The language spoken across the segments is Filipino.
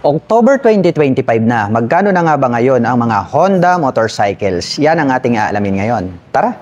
October 2025 na, magkano na nga ba ngayon ang mga Honda motorcycles? Yan ang ating aalamin ngayon. Tara!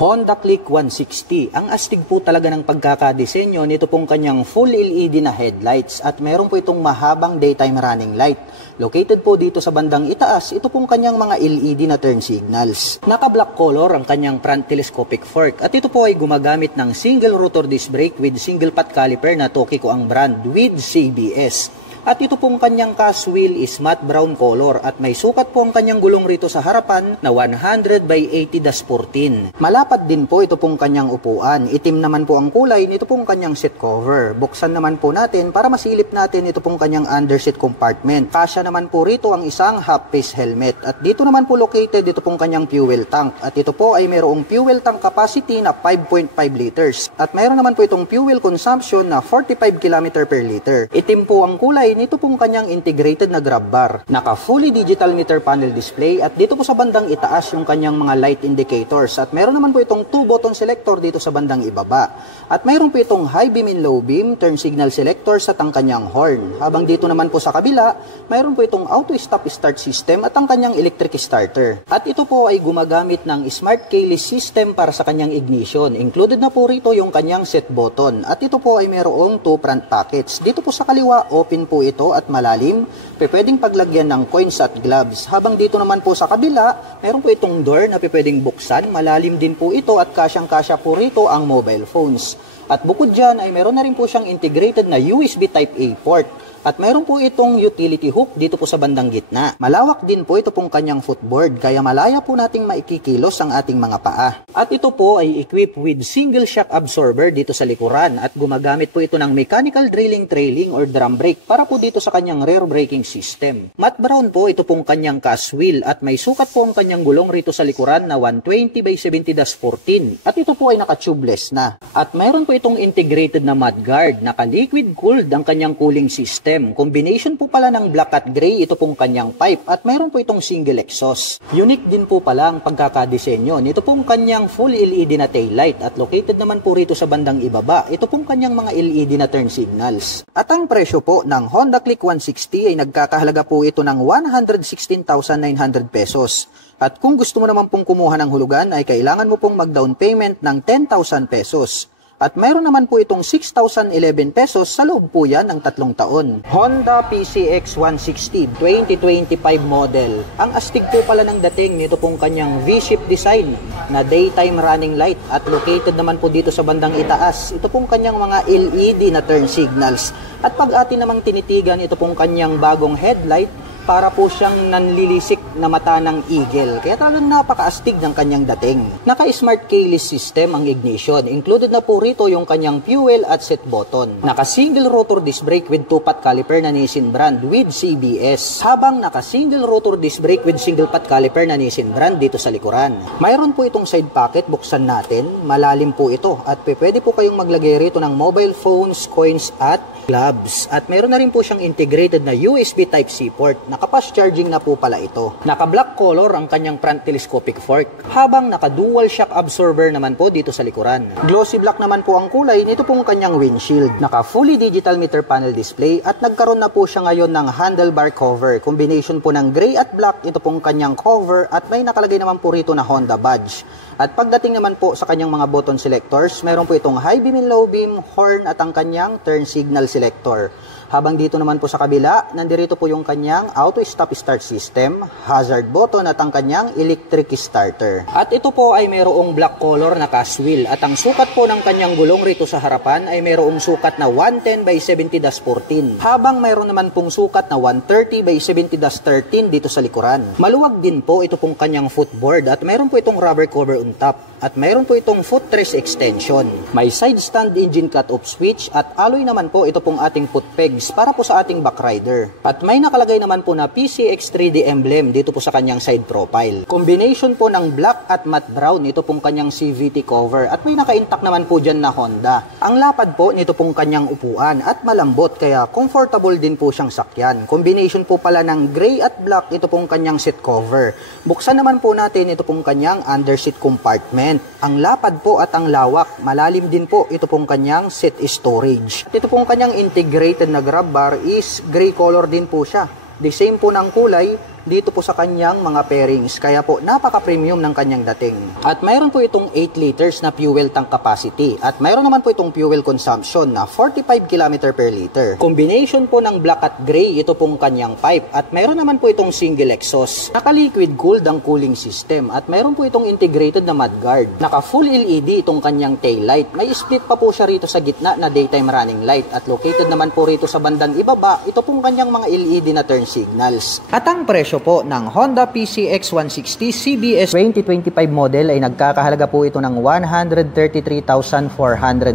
Honda Click 160. Ang astig po talaga ng pagkakadesenyo nito pong kanyang full LED na headlights at meron po itong mahabang daytime running light. Located po dito sa bandang itaas, ito pong kanyang mga LED na turn signals. Naka-black color ang kanyang front telescopic fork at ito po ay gumagamit ng single rotor disc brake with single pot caliper na Tokiko ang brand with CBS. At ito pong kanyang cast wheel is matte brown color at may sukat po ang kanyang gulong rito sa harapan na 100 by 80-14. Malapat din po ito pong kanyang upuan. Itim naman po ang kulay nito pong kanyang seat cover. Buksan naman po natin para masilip natin ito pong kanyang underseat compartment. Kasya naman po rito ang isang half-face helmet. At dito naman po located ito pong kanyang fuel tank. At ito po ay mayroong fuel tank capacity na 5.5 liters. At mayroon naman po itong fuel consumption na 45 km per liter. Itim po ang kulay nito pong kanyang integrated na grab bar. Naka fully digital meter panel display at dito po sa bandang itaas yung kanyang mga light indicators at meron naman po itong 2 button selector dito sa bandang ibaba. At meron po itong high beam and low beam, turn signal selectors at ang kanyang horn. Habang dito naman po sa kabila, meron po itong auto stop start system at ang kanyang electric starter. At ito po ay gumagamit ng smart keyless system para sa kanyang ignition. Included na po rito yung kanyang set button. At ito po ay mayroong 2 front pockets. Dito po sa kaliwa, open po ito at malalim, pwedeng paglagyan ng coins at gloves. Habang dito naman po sa kabila, meron po itong door na pwedeng buksan, malalim din po ito at kasyang-kasya po rito ang mobile phones. At bukod dyan ay meron na rin po siyang integrated na USB Type-A port. At meron po itong utility hook dito po sa bandang gitna. Malawak din po ito pong kanyang footboard kaya malaya po nating maikikilos ang ating mga paa. At ito po ay equipped with single shock absorber dito sa likuran at gumagamit po ito ng mechanical drilling trailing or drum brake para po dito sa kanyang rear braking system. Matte brown po ito pong kanyang cast wheel at may sukat po ang kanyang gulong rito sa likuran na 120 by 70-14 at ito po ay naka-tubeless na. At mayroon po itong integrated na mudguard, naka-liquid cooled ang kanyang cooling system. Combination po pala ng black at gray ito pong kanyang pipe at mayroon po itong single exhaust. Unique din po pala ang pagkakadesenyo nito pong kanyang full LED na taillight at located naman po rito sa bandang ibaba ito pong kanyang mga LED na turn signals. At ang presyo po ng Honda Click 160 ay nagkakahalaga po ito ng 116,900 pesos. At kung gusto mo naman pong kumuha ng hulugan ay kailangan mo pong mag-down payment ng 10,000 pesos. At mayroon naman po itong 6,011 pesos sa loob po yan ng 3 taon. Honda PCX 160 2025 model. Ang astig po pala ng dating nito pong kanyang V-shape design na daytime running light at located naman po dito sa bandang itaas. Ito pong kanyang mga LED na turn signals. At pag atin namang tinitigan ito pong kanyang bagong headlight, para po siyang nanlilisik na mata ng eagle. Kaya talagang napakaastig ng kanyang dating. Naka-smart keyless system ang ignition. Included na po rito yung kanyang fuel at set button. Naka-single rotor disc brake with 2-pot caliper na Nissin brand with CBS. Habang naka-single rotor disc brake with single pot caliper na Nissin brand dito sa likuran. Mayroon po itong side pocket, buksan natin. Malalim po ito at pwede po kayong maglagay rito ng mobile phones, coins at gloves. At meron na rin po siyang integrated na USB Type-C port. Naka-fast charging na po pala ito. Naka-black color ang kanyang front telescopic fork. Habang naka-dual shock absorber naman po dito sa likuran. Glossy black naman po ang kulay nito pong kanyang windshield. Naka-fully digital meter panel display at nagkaroon na po siya ngayon ng handlebar cover. Combination po ng gray at black ito pong kanyang cover at may nakalagay naman po rito na Honda badge. At pagdating naman po sa kanyang mga button selectors, meron po itong high beam and low beam, horn at ang kanyang turn signal selector. Habang dito naman po sa kabila, nandirito po yung kanyang auto stop start system, hazard button at ang kanyang electric starter. At ito po ay mayroong black color na cast wheel at ang sukat po ng kanyang gulong rito sa harapan ay mayroong sukat na 110 by 70-14. Habang mayroon naman pong sukat na 130 by 70-13 dito sa likuran. Maluwag din po ito pong kanyang footboard at mayroon po itong rubber cover on top. at mayroon po itong footrest extension. May side stand engine cut-off switch at alloy naman po ito pong ating foot pegs para po sa ating back rider. At may nakalagay naman po na PCX 3D emblem dito po sa kanyang side profile. Combination po ng black at matte brown ito pong kanyang CVT cover at may naka-intact naman po dyan na Honda. Ang lapad po nito pong kanyang upuan at malambot kaya comfortable din po siyang sakyan. Combination po pala ng gray at black ito pong kanyang seat cover. Buksan naman po natin ito pong kanyang underseat compartment. Ang lapad po at ang lawak, malalim din po ito pong kanyang seat storage. Ito pong kanyang integrated na grab bar is gray color din po siya. The same po ng kulay dito po sa kanyang mga pairings. Kaya po napaka-premium ng kanyang dating. At mayroon po itong 8 liters na fuel tank capacity. At mayroon naman po itong fuel consumption na 45 km per liter. Combination po ng black at gray ito pong kanyang pipe. At mayroon naman po itong single exhaust. Naka-liquid cooled ang cooling system. At mayroon po itong integrated na mudguard. Naka-full LED itong kanyang tail light. May split pa po siya rito sa gitna na daytime running light. At located naman po rito sa bandang ibaba, ito pong kanyang mga LED na turn signals. At ang presyo po ng Honda PCX 160 CBS 2025 model ay nagkakahalaga po ito ng 133,400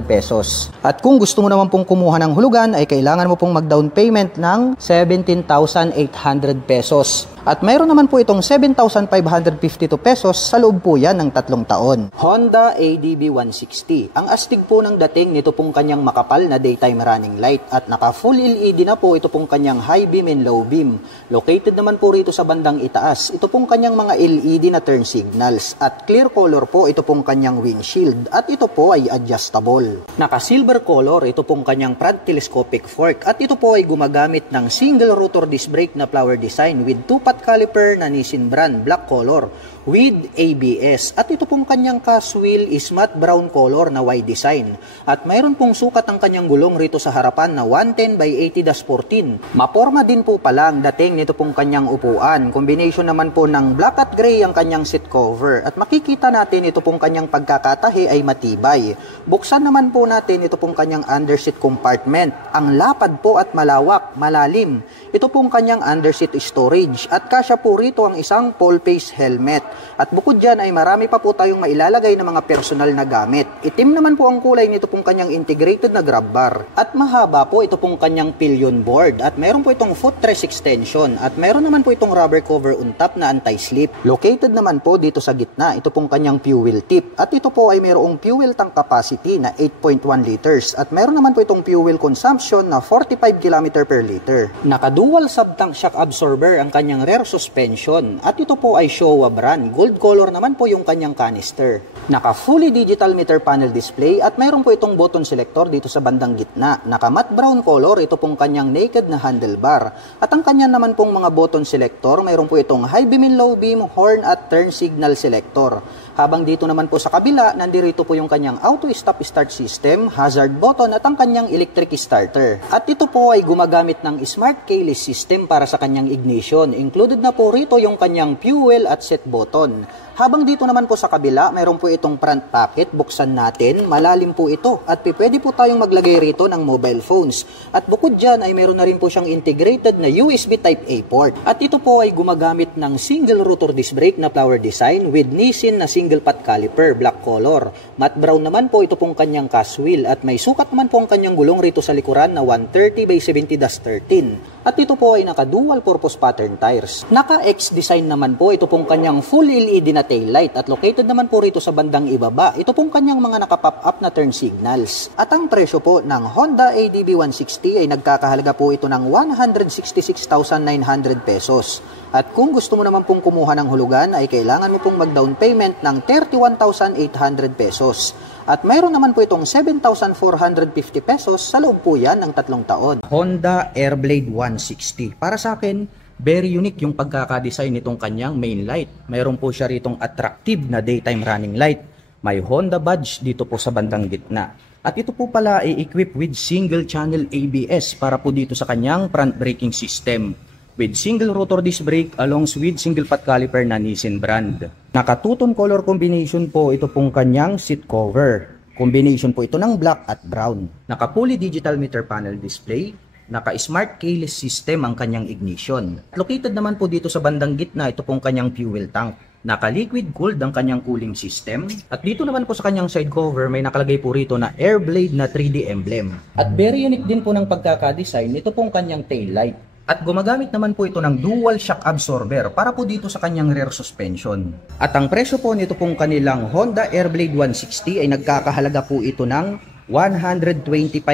pesos. At kung gusto mo naman pong kumuha ng hulugan ay kailangan mo pong mag-down payment ng 17,800 pesos. At mayroon naman po itong 7,552 pesos sa loob po yan ng 3 taon. Honda ADB 160. Ang astig po ng dating nito pong kanyang makapal na daytime running light at naka full LED na po ito pong kanyang high beam and low beam. Located naman po rito sa bandang itaas, ito pong kanyang mga LED na turn signals at clear color po ito pong kanyang windshield at ito po ay adjustable. Naka silver color ito pong kanyang front telescopic fork at ito po ay gumagamit ng single rotor disc brake na flower design with 2-pot caliper na Nissin brand black color with ABS at ito pong kanyang cast wheel is matte brown color na Y design at mayroon pong sukat ang kanyang gulong rito sa harapan na 110 by 80-14. Maporma din po pala ang dating nito pong kanyang upuan. Combination naman po ng black at gray ang kanyang seat cover at makikita natin ito pong kanyang pagkakatahi ay matibay. Buksan naman po natin ito pong kanyang underseat compartment. Ang lapad po at malawak, malalim. Ito pong kanyang underseat storage at kasya po rito ang isang full face helmet. At bukod dyan ay marami pa po tayong mailalagay na mga personal na gamit. Itim naman po ang kulay nito pong kanyang integrated na grab bar. At mahaba po ito pong kanyang pillion board. At meron po itong footrest extension. At meron naman po itong rubber cover on top na anti-slip. Located naman po dito sa gitna ito pong kanyang fuel tip. At ito po ay mayroong fuel tank capacity na 8.1 liters. At meron naman po itong fuel consumption na 45 km per liter. Naka-dual sub-tank shock absorber ang kanyang rear suspension. At ito po ay Showa brand. Gold color naman po yung kanyang canister. Naka fully digital meter panel display at mayroon po itong button selector dito sa bandang gitna. Naka matte brown color ito pong kanyang naked na handlebar. At ang kanya naman pong mga button selector, mayroon po itong high beam and low beam, horn at turn signal selector. Habang dito naman po sa kabila, nandirito po yung kanyang auto stop start system, hazard button at ang kanyang electric starter. At ito po ay gumagamit ng smart keyless system para sa kanyang ignition. Included na po rito yung kanyang fuel at set button. Habang dito naman po sa kabila, mayroon po itong front pocket. Buksan natin, malalim po ito. At pwede po tayong maglagay rito ng mobile phones. At bukod dyan ay mayroon na rin po siyang integrated na USB Type-A port. At ito po ay gumagamit ng single rotor disc brake na flower design with Nissin na single pot caliper, black color. Matte brown naman po ito pong kanyang cast wheel. At may sukat naman po ang kanyang gulong rito sa likuran na 130 by 70-13. At ito po ay naka-dual purpose pattern tires. Naka-X design naman po ito pong kanyang full LED na tail light at located naman po rito sa bandang ibaba. Ito pong kanyang mga naka-pop up na turn signals. At ang presyo po ng Honda ADB 160 ay nagkakahalaga po ito ng 166,900 pesos. At kung gusto mo naman pong kumuha ng hulugan ay kailangan mo pong mag-down payment ng 31,800 pesos. At mayroon naman po itong 7,450 pesos sa loob po yan ng 3 taon. Honda Airblade 160. Para sa akin, very unique yung pagkakadesign nitong kanyang main light. Mayroon po siya ritong attractive na daytime running light. May Honda badge dito po sa bandang gitna. At ito po pala ay equipped with single channel ABS para po dito sa kanyang front braking system. With single rotor disc brake along with single pot caliper na Nissin brand. Naka two-tone color combination po ito pong kanyang seat cover. Combination po ito ng black at brown. Naka fully digital meter panel display. Naka smart keyless system ang kanyang ignition. Located naman po dito sa bandang gitna ito pong kanyang fuel tank. Naka-liquid cooled ang kanyang cooling system. At dito naman po sa kanyang side cover, may nakalagay po rito na Airblade na 3D emblem. At very unique din po ng pagkakadesign nito pong kanyang tail light. At gumagamit naman po ito ng dual shock absorber para po dito sa kanyang rear suspension. At ang presyo po nito pong kanilang Honda Airblade 160 ay nagkakahalaga po ito ng 125,900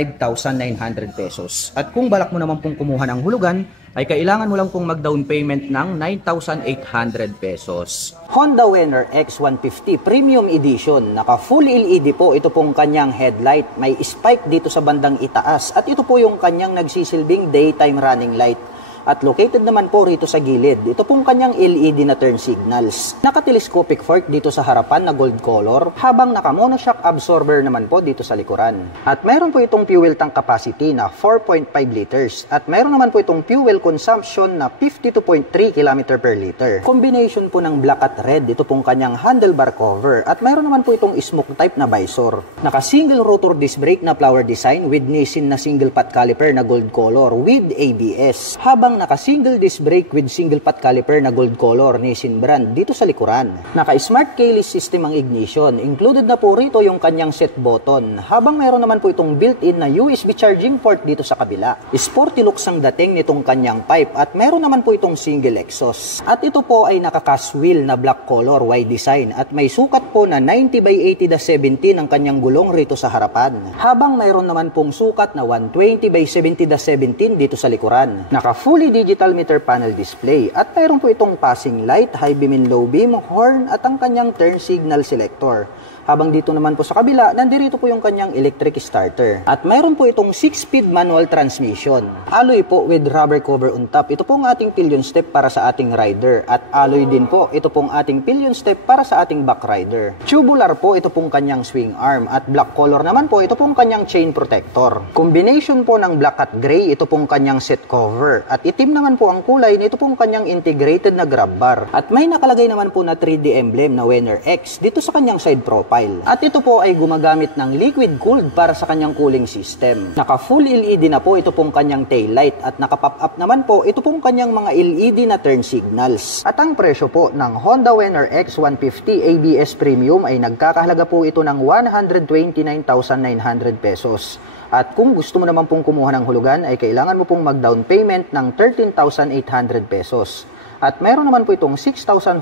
pesos. At kung balak mo naman pong kumuha ng hulugan, ay kailangan mo lang pong mag-down payment ng 9,800 pesos. Honda Venner X150 Premium Edition. Naka full LED po ito pong kanyang headlight. May spike dito sa bandang itaas. At ito po yung kanyang nagsisilbing daytime running light. At located naman po rito sa gilid, ito pong kanyang LED na turn signals. Naka-telescopic fork dito sa harapan na gold color, habang naka-monoshock absorber naman po dito sa likuran. At mayroon po itong fuel tank capacity na 4.5 liters. At mayroon naman po itong fuel consumption na 52.3 km per liter. Combination po ng black at red, ito pong kanyang handlebar cover. At mayroon naman po itong smoke type na visor. Naka-single rotor disc brake na flower design with Nissin na single pot caliper na gold color with ABS. Habang naka-single disc brake with single pot caliper na gold color Nissin brand dito sa likuran. Naka-smart keyless system ang ignition. Included na po rito yung kanyang set button. Habang mayroon naman po itong built-in na USB charging port dito sa kabila. Sporty looks ang dating nitong kanyang pipe at mayroon naman po itong single exhaust. At ito po ay naka-cast wheel na black color wide design at may sukat po na 90 by 80-17 ang kanyang gulong rito sa harapan. Habang mayroon naman pong sukat na 120 by 70-17 dito sa likuran. Naka-full digital meter panel display at mayroon po itong passing light, high beam and low beam, horn at ang kanyang turn signal selector. Habang dito naman po sa kabila, nandirito po yung kanyang electric starter. At mayroon po itong 6-speed manual transmission. Alloy po with rubber cover on top. Ito pong ating pillion step para sa ating rider. At alloy din po, ito pong ating pillion step para sa ating back rider. Tubular po, ito pong kanyang swing arm. At black color naman po, ito pong kanyang chain protector. Combination po ng black at gray, ito pong kanyang seat cover. At itim naman po ang kulay, ito pong kanyang integrated na grab bar. At may nakalagay naman po na 3D emblem na Venner X dito sa kanyang side profile. At ito po ay gumagamit ng liquid cooled para sa kanyang cooling system. Naka full LED na po ito pong kanyang tail light at naka pop up naman po ito pong kanyang mga LED na turn signals. At ang presyo po ng Honda Venner X150 ABS Premium ay nagkakahalaga po ito ng 129,900 pesos. At kung gusto mo naman pong kumuha ng hulugan ay kailangan mo pong mag-down payment ng 13,800 pesos. At meron naman po itong 6,473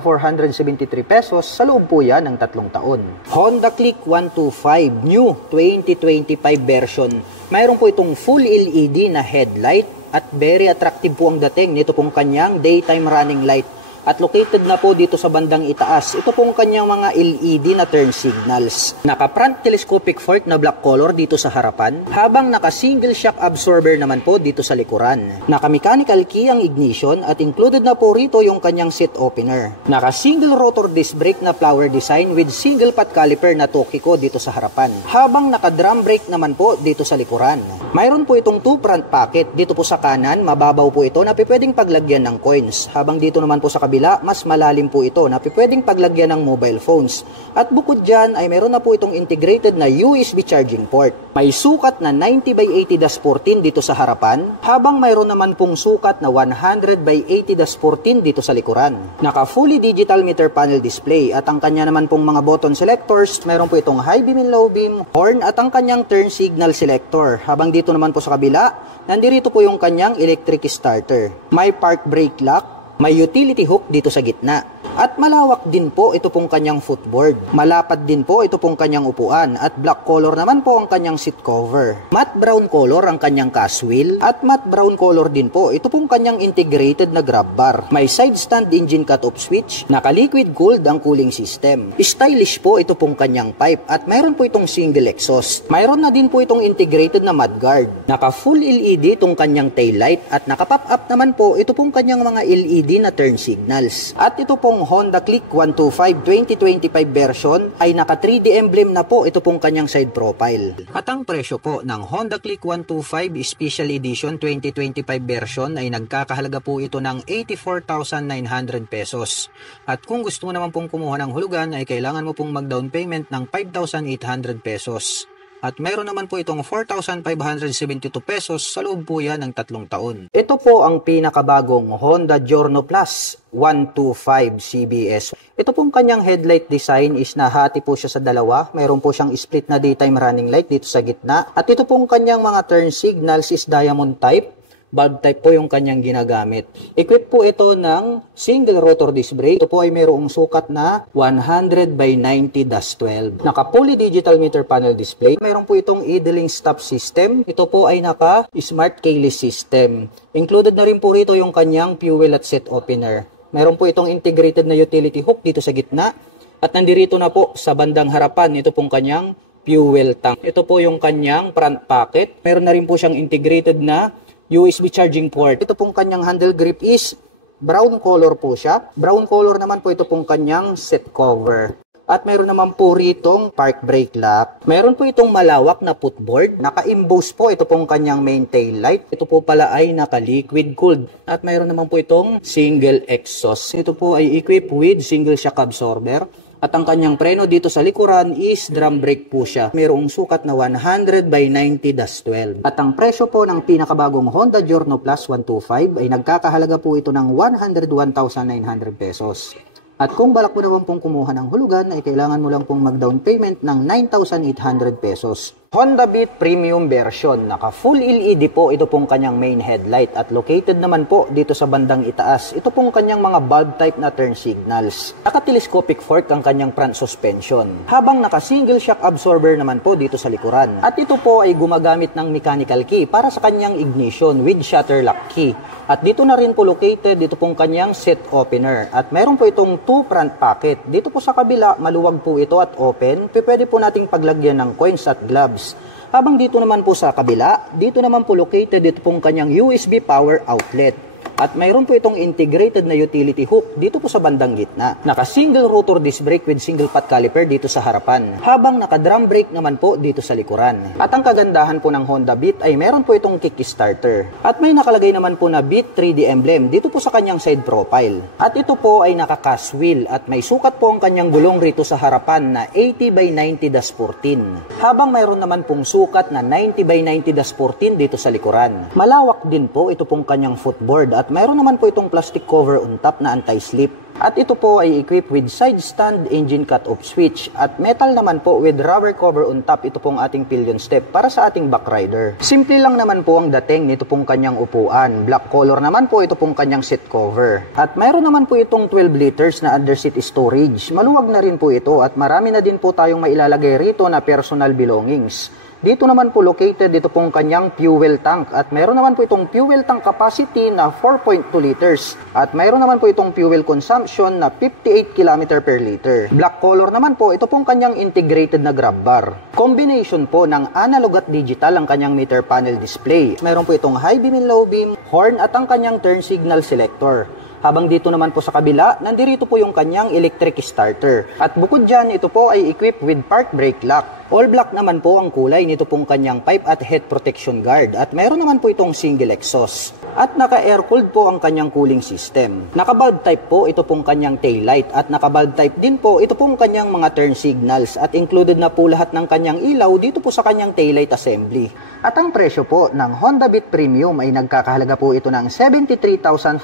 pesos sa loob po yan ng 3 taon. Honda Click 125 New 2025 version. Mayroon po itong full LED na headlight at very attractive po ang dating nito pong kanyang daytime running light. At located na po dito sa bandang itaas, ito pong kanyang mga LED na turn signals. Naka-front telescopic fork na black color dito sa harapan, habang naka-single shock absorber naman po dito sa likuran. Naka-mechanical key ang ignition at included na po rito yung kanyang seat opener. Naka-single rotor disc brake na flower design with single pot caliper na Tokiko dito sa harapan, habang naka-drum brake naman po dito sa likuran. Mayroon po itong 2 front pocket. Dito po sa kanan, mababaw po ito na pwedeng paglagyan ng coins, habang dito naman po sa kabila, mas malalim po ito na pwedeng paglagyan ng mobile phones. At bukod dyan ay meron na po itong integrated na USB charging port. May sukat na 90 by 80-14 dito sa harapan, habang mayroon naman pong sukat na 100 by 80-14 dito sa likuran. Naka fully digital meter panel display at ang kanya naman pong mga button selectors, meron po itong high beam and low beam, horn at ang kanyang turn signal selector. Habang dito naman po sa kabila, nandirito po yung kanyang electric starter. May park brake lock, may utility hook dito sa gitna. At malawak din po ito pong kanyang footboard. Malapad din po ito pong kanyang upuan. At black color naman po ang kanyang seat cover. Matte brown color ang kanyang cast wheel. At matte brown color din po ito pong kanyang integrated na grab bar. May side stand engine cut-off switch. Naka-liquid cooled ang cooling system. Stylish po ito pong kanyang pipe. At mayroon po itong single exhaust. Mayroon na din po itong integrated na mudguard. Naka-full LED itong kanyang taillight. At naka-pop up naman po ito pong kanyang mga LED na turn signals. At ito pong Honda Click 125 2025 version ay naka 3D emblem na po ito pong kanyang side profile. At ang presyo po ng Honda Click 125 Special Edition 2025 version ay nagkakahalaga po ito ng 84,900 pesos. At kung gusto mo naman pong kumuha ng hulugan ay kailangan mo pong mag-down payment ng 5,800 pesos. At meron naman po itong 4,572 pesos sa loob po yan ng 3 taon. Ito po ang pinakabagong Honda Giorno Plus 125 CBS. Ito pong kanyang headlight design is nahati po siya sa dalawa. Meron po siyang split na daytime running light dito sa gitna. At ito pong kanyang mga turn signals is diamond type. Bulb type po yung kanyang ginagamit. Equipped po ito ng single rotor disc brake. Ito po ay mayroong sukat na 100 by 90-12. Naka fully digital meter panel display. Meron po itong idling stop system. Ito po ay naka smart keyless system. Included na rin po rito yung kanyang fuel at set opener. Meron po itong integrated na utility hook dito sa gitna. At nandirito na po sa bandang harapan, ito pong kanyang fuel tank. Ito po yung kanyang front pocket. Meron na rin po siyang integrated na USB charging port. Ito pong kanyang handle grip is brown color po siya. Brown color naman po ito pong kanyang seat cover. At meron naman po ritong park brake lock. Meron po itong malawak na footboard. Naka-emboss po ito pong kanyang main tail light. Ito po pala ay naka-liquid cooled. At meron naman po itong single exhaust. Ito po ay equipped with single shock absorber. At ang kanyang preno dito sa likuran is drum brake po siya. Mayroong sukat na 100 by 90-12. At ang presyo po ng pinakabagong Honda Giorno Plus 125 ay nagkakahalaga po ito ng 101,900 pesos. At kung balak mo naman pong kumuha ng hulugan ay kailangan mo lang pong mag-down payment ng 9,800 pesos. Honda Beat Premium version. Naka full LED po ito pong kanyang main headlight at located naman po dito sa bandang itaas. Ito pong kanyang mga bulb type na turn signals. Naka-telescopic fork ang kanyang front suspension. Habang naka-single shock absorber naman po dito sa likuran. At ito po ay gumagamit ng mechanical key para sa kanyang ignition with shutter lock key. At dito na rin po located dito pong kanyang set opener. At meron po itong 2 front pocket. Dito po sa kabila, maluwag po ito at open. Pwede po nating paglagyan ng coins at gloves. Habang dito naman po sa kabila, dito naman po located ito pong kanyang USB power outlet. At mayroon po itong integrated na utility hook dito po sa bandang gitna. Naka-single rotor disc brake with single pot caliper dito sa harapan. Habang naka-drum brake naman po dito sa likuran. At ang kagandahan po ng Honda Beat ay meron po itong kickstarter. At may nakalagay naman po na Beat 3D emblem dito po sa kanyang side profile. At ito po ay naka-cast wheel at may sukat po ang kanyang gulong rito sa harapan na 80 by 90-14. Habang mayroon naman pong sukat na 90 by 90-14 dito sa likuran. Malawak din po ito pong kanyang footboard at mayroon naman po itong plastic cover on top na anti-slip. At ito po ay equipped with side stand engine cut-off switch. At metal naman po with rubber cover on top ito pong ating pillion step para sa ating back rider. Simple lang naman po ang dating nito pong kanyang upuan. Black color naman po ito pong kanyang seat cover. At mayroon naman po itong 12 liters na underseat storage. Maluwag na rin po ito at marami na din po tayong mailalagay rito na personal belongings. Dito naman po located dito pong kanyang fuel tank at mayroon naman po itong fuel tank capacity na 4.2 liters at mayroon naman po itong fuel consumption na 58 km per liter. Black color naman po ito pong kanyang integrated na grab bar. Combination po ng analog at digital ang kanyang meter panel display. Mayroon po itong high beam and low beam, horn at ang kanyang turn signal selector. Habang dito naman po sa kabila, nandirito po yung kanyang electric starter. At bukod dyan, ito po ay equipped with park brake lock. All black naman po ang kulay nito pong kanyang pipe at head protection guard. At meron naman po itong single exhaust. At naka-air-cooled po ang kanyang cooling system. Naka-bulb type po ito pong kanyang tail light. At naka-bulb type din po ito pong kanyang mga turn signals. At included na po lahat ng kanyang ilaw dito po sa kanyang tail light assembly. At ang presyo po ng Honda Beat Premium ay nagkakahalaga po ito ng 73,400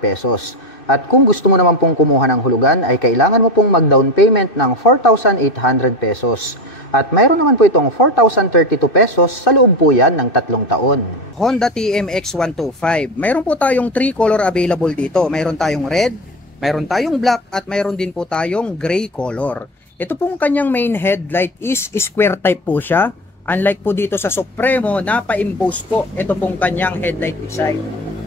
pesos. At kung gusto mo naman pong kumuha ng hulugan ay kailangan mo pong mag-down payment ng 4,800 pesos. At mayroon naman po itong 4,032 pesos sa loob po yan ng 3 taon. Honda TMX 125. Mayroon po tayong 3 color available dito. Mayroon tayong red, mayroon tayong black at mayroon din po tayong gray color. Ito pong kanyang main headlight is square type po siya. Unlike po dito sa Supremo, napa-emboss po ito pong kanyang headlight design.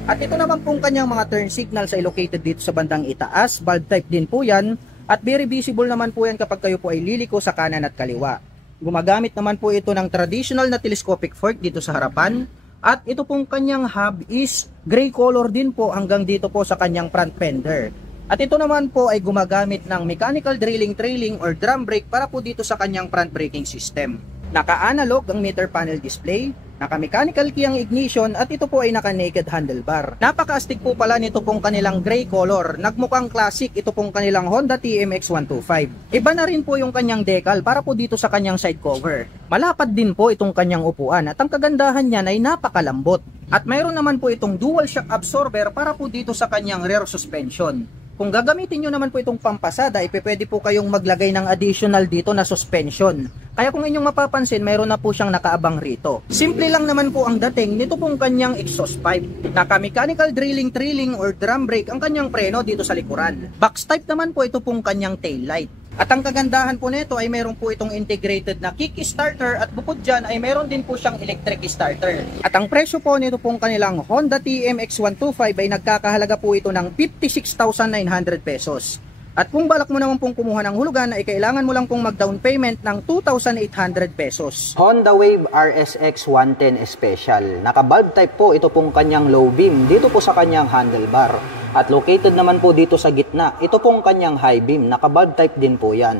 At ito naman pong kanyang mga turn signals ay located dito sa bandang itaas. Bulb type din po yan. At very visible naman po yan kapag kayo po ay liliko sa kanan at kaliwa. Gumagamit naman po ito ng traditional na telescopic fork dito sa harapan. At ito pong kanyang hub is gray color din po hanggang dito po sa kanyang front fender. At ito naman po ay gumagamit ng mechanical drilling trailing or drum brake para po dito sa kanyang front braking system. Naka-analog ang meter panel display. Naka-mechanical key ang ignition at ito po ay naka-naked handlebar. Napaka-astig po pala nito pong kanilang gray color. Nagmukhang classic ito pong kanilang Honda TMX125. Iba na rin po yung kanyang decal para po dito sa kanyang side cover. Malapad din po itong kanyang upuan at ang kagandahan niyan ay napakalambot. At mayroon naman po itong dual shock absorber para po dito sa kanyang rear suspension. Kung gagamitin nyo naman po itong pampasada, pwede po kayong maglagay ng additional dito na suspension. Kaya kung inyong mapapansin, mayroon na po siyang nakaabang rito. Simple lang naman po ang dating nito pong kanyang exhaust pipe. Naka-mechanical drilling or drum brake ang kanyang preno dito sa likuran. Box type naman po ito pong kanyang tail light. At ang kagandahan po nito ay mayroon po itong integrated na kick starter at bukod dyan ay mayroon din po siyang electric starter. At ang presyo po nito pong kanilang Honda TMX125 ay nagkakahalaga po ito ng 56,900 pesos. At kung balak mo naman pong kumuha ng hulugan ay kailangan mo lang pong mag-down payment ng 2,800 pesos. Honda Wave RSX 110 Special. Naka-bulb type po ito pong kanyang low beam dito po sa kanyang handlebar. At located naman po dito sa gitna, ito pong kanyang high beam. Naka-bulb type din po yan.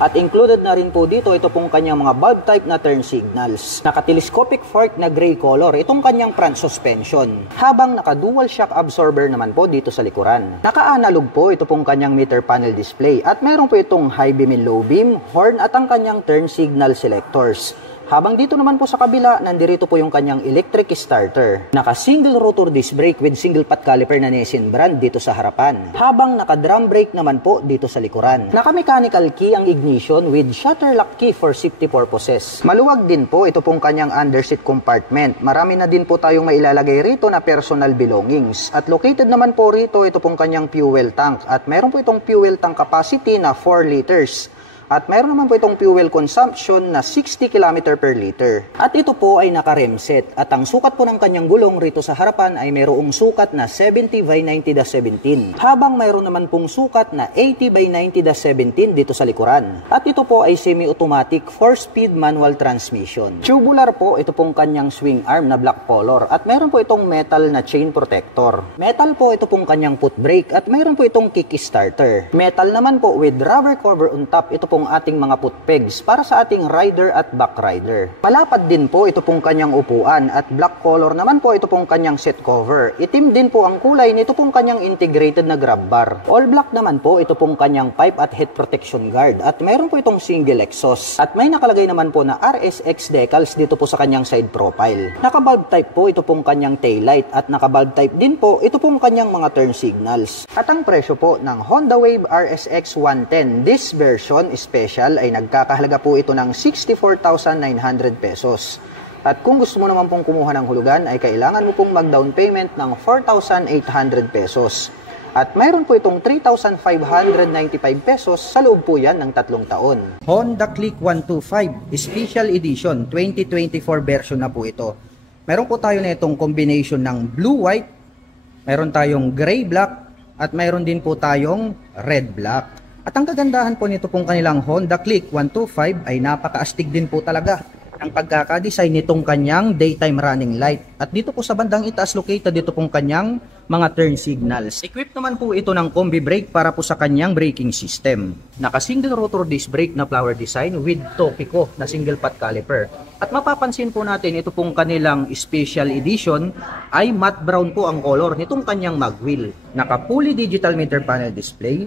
At included na rin po dito ito pong kanyang mga bulb type na turn signals. Naka-telescopic fork na gray color itong kanyang front suspension. Habang naka-dual shock absorber naman po dito sa likuran. Naka-analog po ito pong kanyang meter panel display. At meron po itong high beam and low beam, horn at ang kanyang turn signal selectors. Habang dito naman po sa kabila, nandirito po yung kanyang electric starter. Naka-single rotor disc brake with single pot caliper na Nissin brand dito sa harapan. Habang naka-drum brake naman po dito sa likuran. Naka-mechanical key ang ignition with shutter lock key for safety purposes. Maluwag din po ito pong kanyang underseat compartment. Marami na din po tayong mailalagay rito na personal belongings. At located naman po rito ito pong kanyang fuel tank. At meron po itong fuel tank capacity na 4 liters. At mayroon naman po itong fuel consumption na 60 km per liter. At ito po ay naka-rem set. At ang sukat po ng kanyang gulong rito sa harapan ay mayroong sukat na 70 by 90-17. Habang mayroon naman pong sukat na 80 by 90-17 dito sa likuran. At ito po ay semi-automatic 4-speed manual transmission. Tubular po ito pong kanyang swing arm na black color. At mayroon po itong metal na chain protector. Metal po ito pong kanyang foot brake. At mayroon po itong kick starter. Metal naman po with rubber cover on top. Ito pong ating mga foot pegs para sa ating rider at back rider. Palapad din po ito pong kanyang upuan at black color naman po ito pong kanyang seat cover. Itim din po ang kulay nito pong kanyang integrated na grab bar. All black naman po ito pong kanyang pipe at head protection guard at mayroon po itong single exhaust. At may nakalagay naman po na RSX decals dito po sa kanyang side profile. Naka-bulb type po ito pong kanyang tail light at naka-bulb type din po ito pong kanyang mga turn signals. At ang presyo po ng Honda Wave RSX 110 this version special ay nagkakahalaga po ito ng 64,900 pesos. At kung gusto mo naman pong kumuha ng hulugan ay kailangan mo pong mag-down payment ng 4,800 pesos. At mayroon po itong 3,595 pesos sa loob po yan ng 3 taon. Honda Click 125 Special Edition 2024 version na po ito. Meron po tayo na itong combination ng blue-white, meron tayong gray-black, at mayroon din po tayong red-black. At ang kagandahan po nito pong kanilang Honda Click 125 ay napaka-astig din po talaga ang pagkakadesign nitong kanyang daytime running light. At dito po sa bandang itaas located dito pong kanyang mga turn signals. Equipped naman po ito ng combi brake para po sa kanyang braking system. Naka-single rotor disc brake na flower design with Tokico na single pot caliper. At mapapansin po natin ito pong kanilang special edition ay matte brown po ang color nitong kanyang magwheel. Naka-fully digital meter panel display,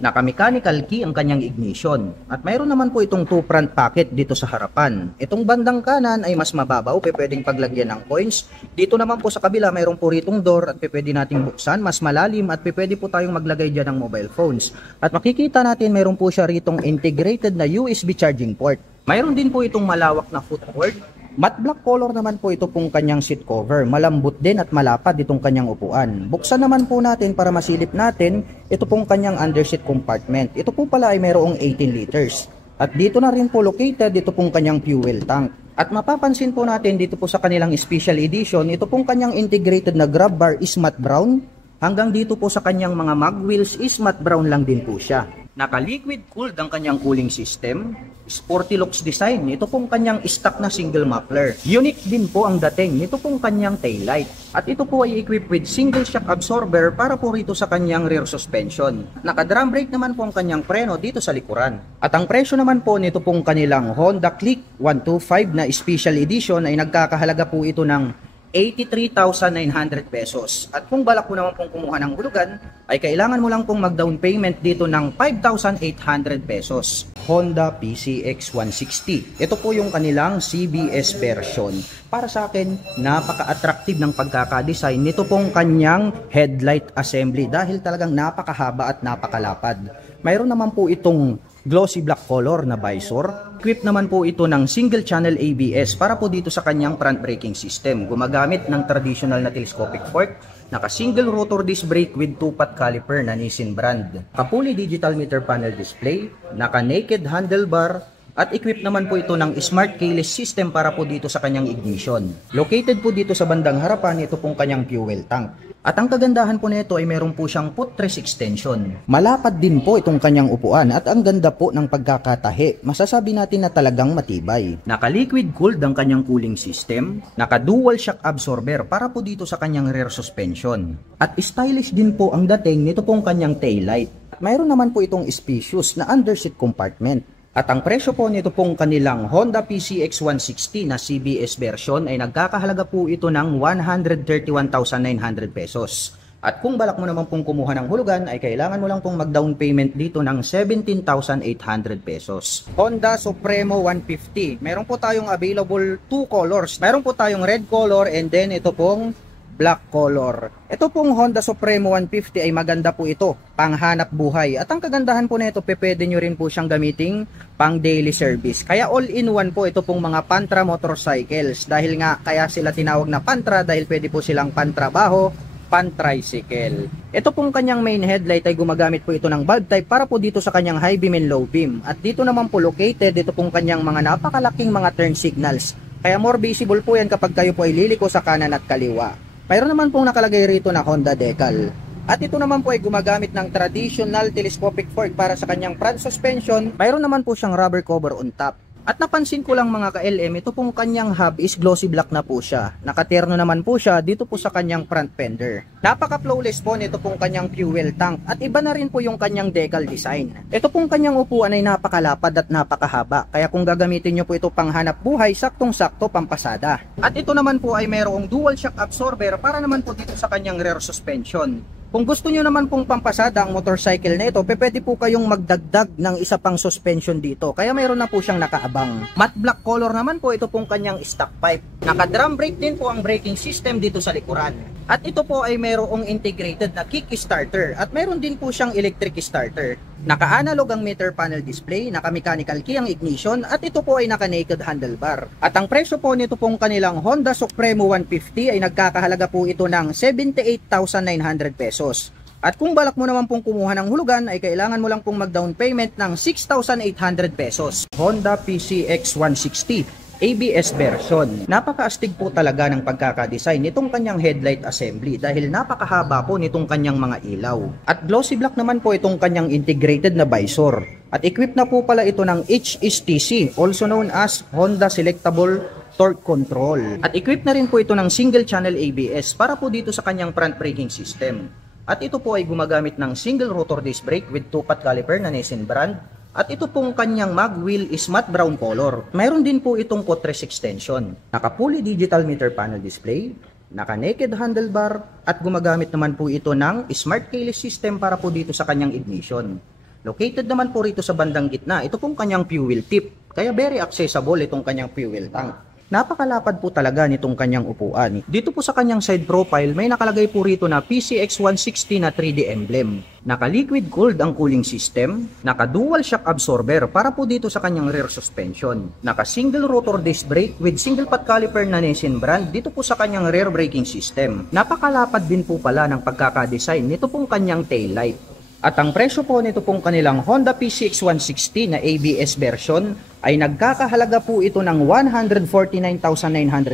naka-mechanical key ang kanyang ignition. At mayroon naman po itong 2 front pocket dito sa harapan. Itong bandang kanan ay mas mababaw, pwedeng paglagyan ng coins. Dito naman po sa kabila mayroon po ritong door at pwede nating buksan, mas malalim at pwede po tayong maglagay dyan ng mobile phones. At makikita natin mayroon po siya ritong integrated na USB charging port. Mayroon din po itong malawak na footboard. Matte black color naman po ito pong kanyang seat cover. Malambot din at malapad itong kanyang upuan. Buksan naman po natin para masilip natin ito pong kanyang underseat compartment. Ito po pala ay mayroong 18 liters. At dito na rin po located ito pong kanyang fuel tank. At mapapansin po natin dito po sa kanilang special edition, ito pong kanyang integrated na grab bar is matte brown. Hanggang dito po sa kanyang mga mag wheels is matte brown lang din po siya. Naka-liquid cooled ang kanyang cooling system. Sporty looks design. Ito pong kanyang stock na single muffler. Unique din po ang dating nito pong kanyang taillight. At ito po ay equipped with single shock absorber para po rito sa kanyang rear suspension. Naka-drum brake naman po ang kanyang preno dito sa likuran. At ang presyo naman po nito pong kanilang Honda Click 125 na special edition ay nagkakahalaga po ito ng 83,900 pesos. At kung balak mo naman pong kumuha ng hulugan, ay kailangan mo lang pong mag-down payment dito ng 5,800 pesos. Honda PCX 160. Ito po yung kanilang CBS version. Para sa akin, napaka-attractive ng pagkakadesign nito pong kanyang headlight assembly dahil talagang napakahaba at napakalapad. Mayroon naman po itong glossy black color na visor. Equipped naman po ito ng single channel ABS para po dito sa kanyang front braking system. Gumagamit ng traditional na telescopic fork, naka single rotor disc brake with 2-pot caliper na Nissin brand. Kapuli digital meter panel display, naka naked handlebar, at equipped naman po ito ng smart keyless system para po dito sa kanyang ignition. Located po dito sa bandang harapan, ito pong kanyang fuel tank. At ang kagandahan po nito ay meron po siyang footrest extension. Malapad din po itong kanyang upuan at ang ganda po ng pagkakatahi. Masasabi natin na talagang matibay. Naka-liquid cooled ang kanyang cooling system. Naka-dual shock absorber para po dito sa kanyang rear suspension. At stylish din po ang dating nito pong kanyang taillight. Mayroon naman po itong spacious na underseat compartment. At ang presyo po nito pong kanilang Honda PCX 160 na CBS version ay nagkakahalaga po ito ng 131,900 pesos. At kung balak mo naman pong kumuha ng hulugan ay kailangan mo lang pong mag-down payment dito ng 17,800 pesos. Honda Supremo 150. Meron po tayong available 2 colors. Meron po tayong red color and then ito pong black color. Ito pong Honda Supremo 150 ay maganda po ito, panghanap buhay. At ang kagandahan po nito, pwede nyo rin po siyang gamiting pang daily service. Kaya all-in-one po ito pong mga Pantra motorcycles. Dahil nga kaya sila tinawag na Pantra dahil pwede po silang pantrabaho, pan-tricycle. Ito pong kanyang main headlight ay gumagamit po ito ng bulb type para po dito sa kanyang high beam and low beam. At dito naman po located ito pong kanyang mga napakalaking mga turn signals. Kaya more visible po yan kapag kayo po ay liliko sa kanan at kaliwa. Mayroon naman pong nakalagay rito na Honda decal. At ito naman po ay gumagamit ng traditional telescopic fork para sa kanyang front suspension. Mayroon naman po siyang rubber cover on top. At napansin ko lang mga ka-LM, ito pong kanyang hub is glossy black na po siya. Nakaterno naman po siya dito po sa kanyang front fender. Napaka-flawless po nito pong kanyang fuel tank at iba na rin po yung kanyang decal design. Ito pong kanyang upuan ay napakalapad at napakahaba. Kaya kung gagamitin nyo po ito pang hanap buhay, saktong-sakto pampasada. At ito naman po ay mayroong dual shock absorber para naman po dito sa kanyang rear suspension. Kung gusto nyo naman pong pampasada ang motorcycle na ito, pwede po kayong magdagdag ng isa pang suspension dito. Kaya mayroon na po siyang nakaabang. Matte black color naman po ito pong kanyang stock pipe. Naka-drum brake din po ang braking system dito sa likuran. At ito po ay mayroong integrated na kick starter at mayroon din po siyang electric starter. Naka-analog ang meter panel display, naka-mechanical key ang ignition at ito po ay naka-naked handlebar. At ang presyo po nito pong kanilang Honda Supremo 150 ay nagkakahalaga po ito ng 78,900 pesos. At kung balak mo naman pong kumuha ng hulugan ay kailangan mo lang pong mag-down payment ng 6,800 pesos. Honda PCX 160 ABS version. Napakaastig po talaga ng pagkakadesign nitong kanyang headlight assembly dahil napakahaba po nitong kanyang mga ilaw. At glossy black naman po itong kanyang integrated na visor. At equipped na po pala ito ng HSTC, also known as Honda Selectable Torque Control. At equipped na rin po ito ng single channel ABS para po dito sa kanyang front braking system. At ito po ay gumagamit ng single rotor disc brake with 2-pot caliper na Nissin brand. At ito pong kanyang mag wheel is matte brown color. Mayroon din po itong footrest extension. Naka-fully digital meter panel display, naka-naked handlebar, at gumagamit naman po ito ng smart keyless system para po dito sa kanyang ignition. Located naman po rito sa bandang gitna, ito pong kanyang fuel tip. Kaya very accessible itong kanyang fuel tank. Napakalapad po talaga nitong kanyang upuan. Dito po sa kanyang side profile, may nakalagay po rito na PCX 160 na 3D emblem. Naka-liquid cooled ang cooling system, naka-dual shock absorber para po dito sa kanyang rear suspension, naka-single rotor disc brake with single pot caliper na Nissin brand dito po sa kanyang rear braking system. Napakalapad din po pala ng pagkakadesign nito pong kanyang taillight. At ang presyo po nito pong kanilang Honda PCX 160 na ABS version ay nagkakahalaga po ito ng 149,900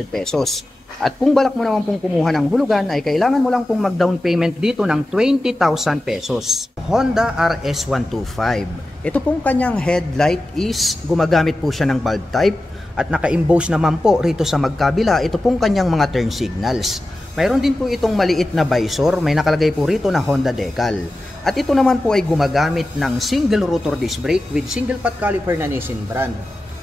pesos. At kung balak mo naman pong kumuha ng hulugan ay kailangan mo lang pong mag-down payment dito ng 20,000 pesos. Honda RS125. Ito pong kanyang headlight is gumagamit po siya ng bulb type at naka-emboss naman po rito sa magkabila ito pong kanyang mga turn signals. Mayroon din po itong maliit na visor, may nakalagay po rito na Honda decal. At ito naman po ay gumagamit ng single rotor disc brake with single pot caliper na Nissin brand.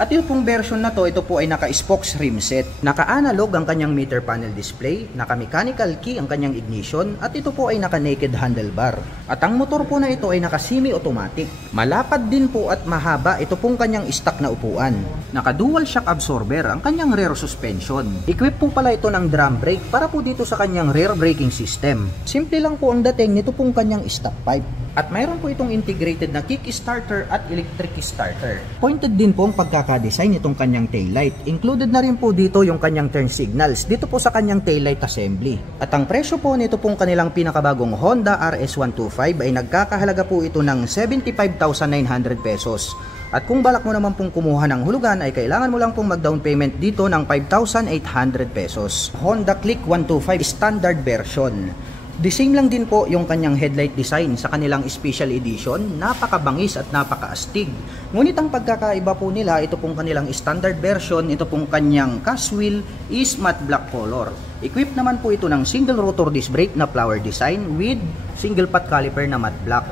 At yung pong version na to, ito po ay naka-spokes rim set. Naka-analog ang kanyang meter panel display, naka-mechanical key ang kanyang ignition, at ito po ay naka-naked handlebar. At ang motor po na ito ay naka-semi-automatic. Malapad din po at mahaba ito pong kanyang stock na upuan. Naka-dual shock absorber ang kanyang rear suspension. Equip po pala ito ng drum brake para po dito sa kanyang rear braking system. Simple lang po ang dating nito pong kanyang stock pipe. At mayroon po itong integrated na kickstarter at electric starter. Pointed din po ang pagkakadesign nitong kanyang taillight. Included na rin po dito yung kanyang turn signals dito po sa kanyang taillight assembly. At ang presyo po nito pong kanilang pinakabagong Honda RS125 ay nagkakahalaga po ito ng 75,900 pesos. At kung balak mo naman pong kumuha ng hulugan ay kailangan mo lang pong mag-down payment dito ng 5,800 pesos. Honda Click 125 standard version. The same lang din po yung kanyang headlight design sa kanilang special edition, napakabangis at napakaastig. Ngunit ang pagkakaiba po nila, ito pong kanilang standard version, ito pong kanyang cast wheel is matte black color. Equipped naman po ito ng single rotor disc brake na flower design with single pot caliper na matte black.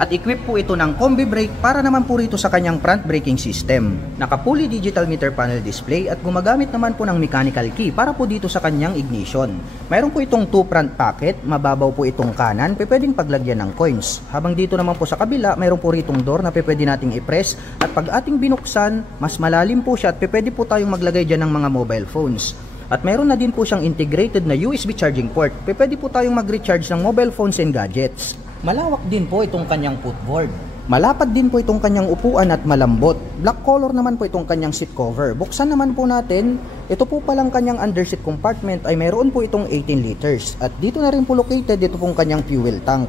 At equip po ito ng combi brake para naman po rito sa kanyang front braking system. Naka-fully digital meter panel display at gumagamit naman po ng mechanical key para po dito sa kanyang ignition. Mayroon po itong 2 front pocket, mababaw po itong kanan, pwedeng paglagyan ng coins. Habang dito naman po sa kabila, mayroon po ritong door na pwede nating i-press at pag ating binuksan, mas malalim po siya at pwede po tayong maglagay dyan ng mga mobile phones. At mayroon na din po siyang integrated na USB charging port, pwede po tayong mag-recharge ng mobile phones and gadgets. Malawak din po itong kanyang footboard. Malapad din po itong kanyang upuan at malambot. Black color naman po itong kanyang seat cover. Buksan naman po natin, ito po palang kanyang underseat compartment ay mayroon po itong 18 liters. At dito na rin po located ito pong kanyang fuel tank.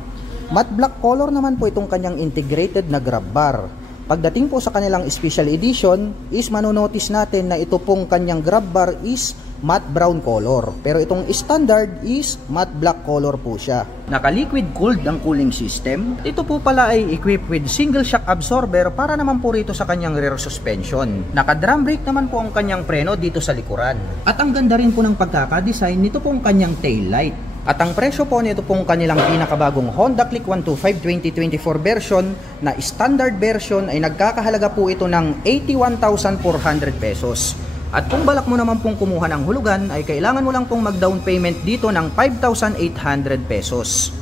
Matte black color naman po itong kanyang integrated na grab bar. Pagdating po sa kanilang special edition is manonotice natin na ito pong kanyang grab bar is matte brown color. Pero itong standard is matte black color po siya. Naka-liquid cooled ang cooling system. Ito po pala ay equipped with single shock absorber para naman po rito sa kanyang rear suspension. Naka-drum brake naman po ang kanyang preno dito sa likuran. At ang ganda rin po ng pagkakadesign nito pong kanyang tail light. At ang presyo po nito pong kanilang pinakabagong Honda Click 125 2024 version na standard version ay nagkakahalaga po ito ng 81,400 pesos. At kung balak mo naman pong kumuha ng hulugan ay kailangan mo lang pong mag-down payment dito ng 5,800 pesos.